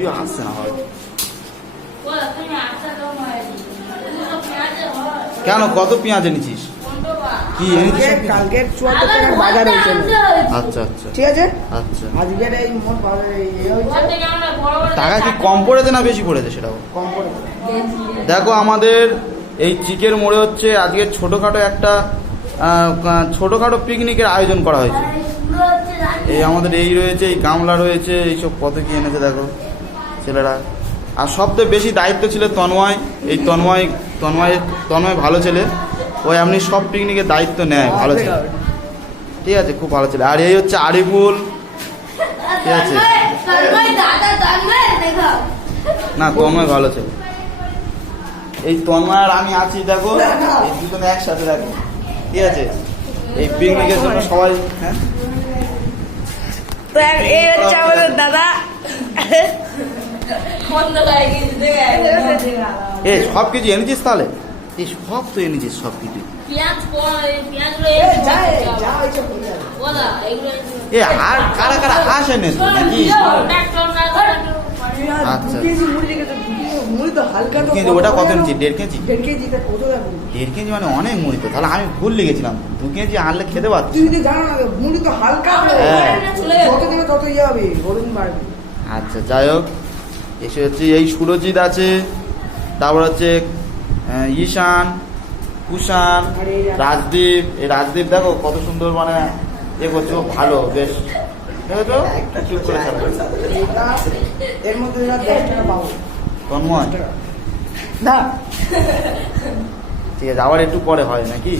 Video আসছে না হয়তো। কেন কত পেঁয়াজ এনেছিস? কি এনেছিস? কালকে 74 টাকার বাজার হয়েছে। আচ্ছা আচ্ছা ঠিক আছে, আচ্ছা। আজকের এই মোট বাজার টাকা কি কম পড়েছে না বেশি পড়েছে সেটাও? কম পড়েছে। দেখো আমাদের এই চিকের মোড়ে হচ্ছে আজকে ছোটোখাটো পিকনিকের আয়োজন করা হয়েছে। এই আমাদের এই রয়েছে, এই গামলা রয়েছে, এইসব কত কি এনেছে দেখো ছেলেরা। আর সবথেকে বেশি দায়িত্ব ছিল তন্ময়। এই তন্ময় ভালো ছেলে, ওই আপনি সব পিকনিকের দায়িত্ব নেয়, ভালো ছেলে, ঠিক আছে, খুব ভালো ছেলে। আর এই হচ্ছে আরিফুল, ঠিক আছে, না তন্ময় ভালো ছেলে। এই তন্ময় আর আমি আছি দেখো, এই দুজনে একসাথে দেখো, ঠিক আছে। এই পিকনিকের জন্য সবাই, হ্যাঁ এই হচ্ছে আমাদের দাদা। এই সব কিছু এনেছিস তাহলে? এই সব তো এনেছিস সব কিছু। এ আর কারা কারা হাঁস এনেছ নাকি? আচ্ছা মুড়ি তো হালকা, কিন্তু ওটা কত এনেছি? 1.5 কেজি? 1.5 কেজি কত লাগবে? 1.5 কেজি মানে অনেক মুড়ি তো, তাহলে আমি ভুল লিখেছিলাম। 2 কেজি আনলে খেতে পারছি। তুই যদি জানো না মুড়ি তো হালকা, হ্যাঁ। যত দেবে তত ইয়ে হবে, গরম বাড়বে। আচ্ছা যাই হোক, এসে হচ্ছে এই সুরজিৎ আছে, তারপর হচ্ছে ঈশান, কুষাণ, রাজদীপ। এই রাজদীপ দেখো কত সুন্দর মানে এ করছে, ও ভালো বেশ, দেখো তো চুপ করে খেলা। এর মধ্যে 10 টাকা পাবো। তন্ময় না ঠিক আছে, আবার একটু পরে হয় নাকি?